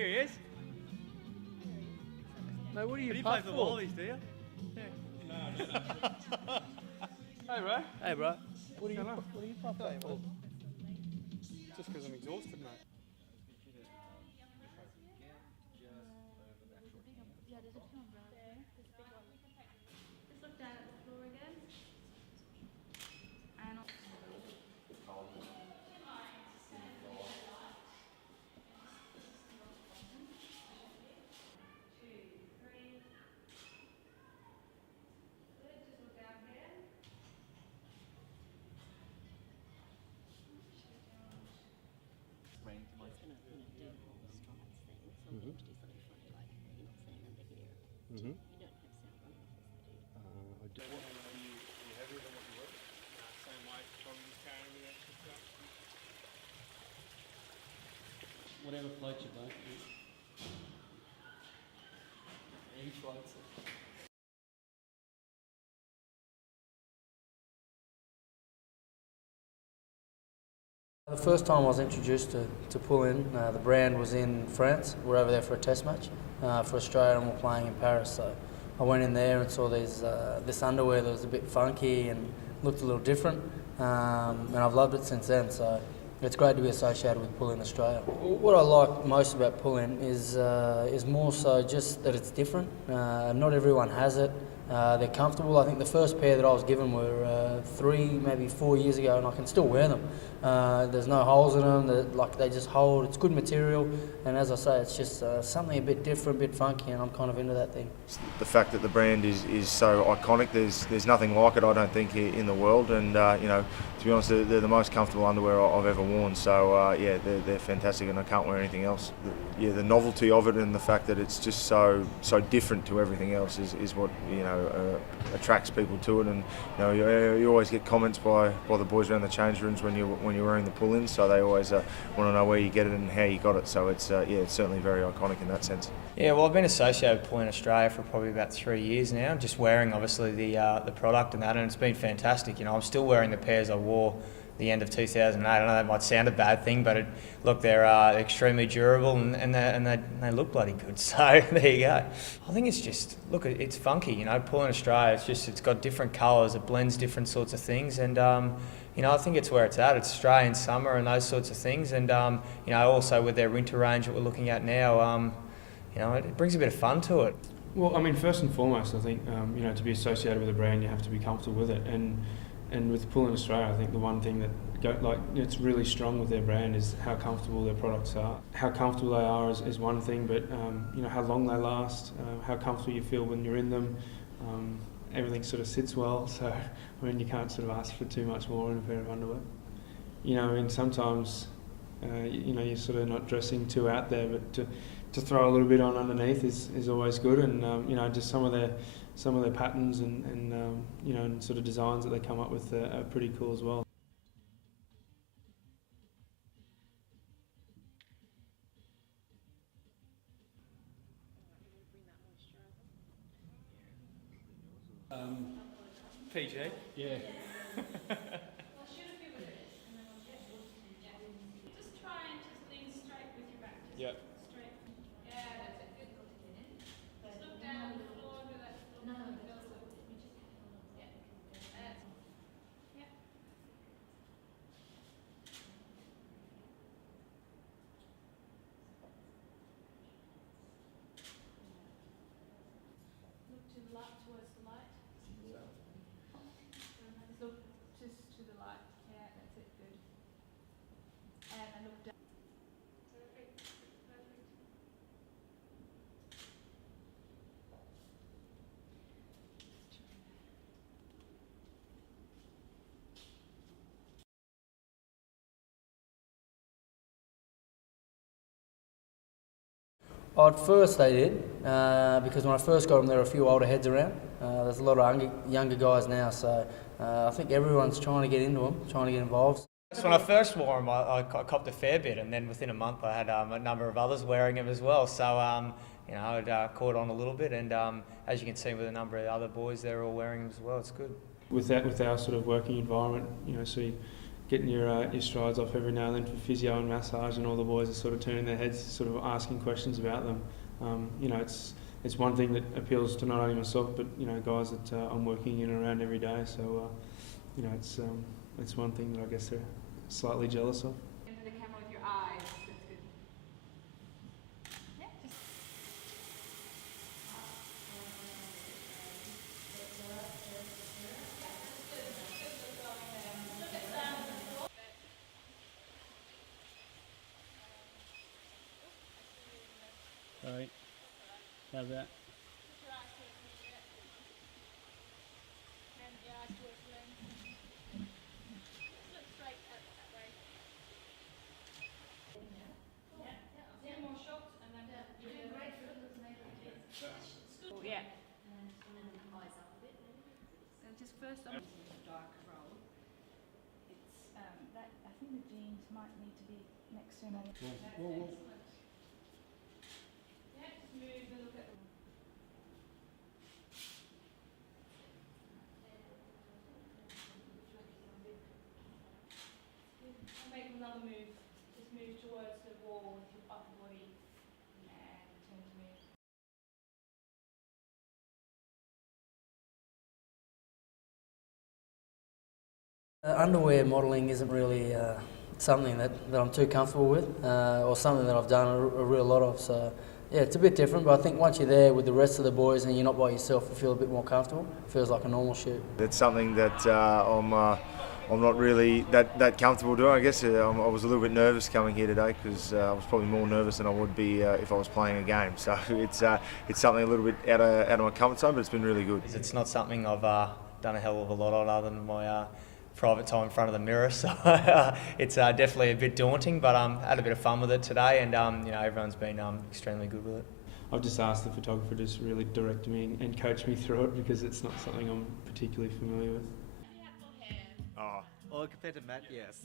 Here he is. Mate, what are you Did you play puff for the for? Wallabies, do you? Hey, bro. Hey, bro. What are you puffed up for? Just because I'm exhausted, mate. Yeah, there's a few umbrellas there. There's a big one. Just look down at the floor again. And Whatever floats your boat. He floats it. The first time I was introduced to Pull-In, the brand was in France. We were over there for a test match for Australia, and we're playing in Paris. So I went in there and saw this underwear that was a bit funky and looked a little different, and I've loved it since then. So it's great to be associated with Pull-In Australia. What I like most about Pull-In is more so just that it's different. Not everyone has it. They're comfortable. I think the first pair that I was given were 3, maybe 4 years ago, and I can still wear them. There's no holes in them. They just hold. It's good material, and as I say, it's just something a bit different, a bit funky, and I'm kind of into that thing. The fact that the brand is so iconic, there's nothing like it, I don't think, in the world. And to be honest, they're the most comfortable underwear I've ever worn. So yeah, they're fantastic, and I can't wear anything else. The novelty of it and the fact that it's just so different to everything else is what attracts people to it. And you always get comments by the boys around the change rooms when you're wearing the Pull-In, so they always want to know where you get it and how you got it. So it's it's certainly very iconic in that sense. Yeah, well, I've been associated with Pull-In Australia for probably about 3 years now, just wearing obviously the product and that, and it's been fantastic. I'm still wearing the pairs I wore the end of 2008. I know that might sound a bad thing, but they're extremely durable and they look bloody good. So there you go. I think it's just, it's funky. Pull-In Australia, it's got different colours, it blends different sorts of things, and I think it's where it's at. It's Australian summer and those sorts of things, and also with their winter range that we're looking at now, it brings a bit of fun to it. Well, I mean, first and foremost, I think to be associated with a brand, you have to be comfortable with it, and with Pull-In Australia, I think the one thing that it's really strong with their brand is how comfortable their products are. How comfortable they are is one thing, but how long they last, how comfortable you feel when you're in them. Everything sort of sits well, so I mean, you can't sort of ask for too much more in a pair of underwear. And sometimes you're sort of not dressing too out there, but to throw a little bit on underneath is always good, and just some of their patterns and sort of designs that they come up with are pretty cool as well. PG. Yeah. just try and just lean straight with your back. Yep. Straight. Yeah, that's it. Good. Just look down at the floor. Do that. No. Yeah. Yeah. Look to the light, towards the light. Look just to the light. Yeah, that's it. Good. And look down. Perfect. Perfect. At first they did, because when I first got them there were a few older heads around. There's a lot of younger guys now, so I think everyone's trying to get into them, trying to get involved. So when I first wore them, I copped a fair bit, and then within a month I had a number of others wearing them as well. So I'd caught on a little bit, and as you can see with a number of other boys, they're all wearing them as well. It's good. With our sort of working environment, so you getting your strides off every now and then for physio and massage, and all the boys are sort of turning their heads, sort of asking questions about them. You know, it's one thing that appeals to not only myself, but you know, guys that I'm working in and around every day. So you know, it's one thing that I guess they're slightly jealous of. Into the camera with your eyes. That's good. Yeah, just. All right. How's that? And your eyes towards the lens. Just look straight that way. Yeah. More shots and then. You're doing great. Yeah. And just first on. Dark roll. It's that I think the jeans might need to be next to another. Yeah, just move and look at them. And make another move. Just move towards the wall with your upper body and turn to me. Underwear modelling isn't really something that I'm too comfortable with, or something that I've done a real lot of. So yeah, it's a bit different, but I think once you're there with the rest of the boys and you're not by yourself, you feel a bit more comfortable. It feels like a normal shoot. It's something that I'm not really that comfortable doing. I guess I was a little bit nervous coming here today because I was probably more nervous than I would be if I was playing a game. So it's something a little bit out of my comfort zone, but it's been really good. It's not something I've done a hell of a lot on other than my private time in front of the mirror, so it's definitely a bit daunting, but had a bit of fun with it today, and you know, everyone's been extremely good with it. I've just asked the photographer to just really direct me and coach me through it because it's not something I'm particularly familiar with. Oh, well, compared to Matt, yes.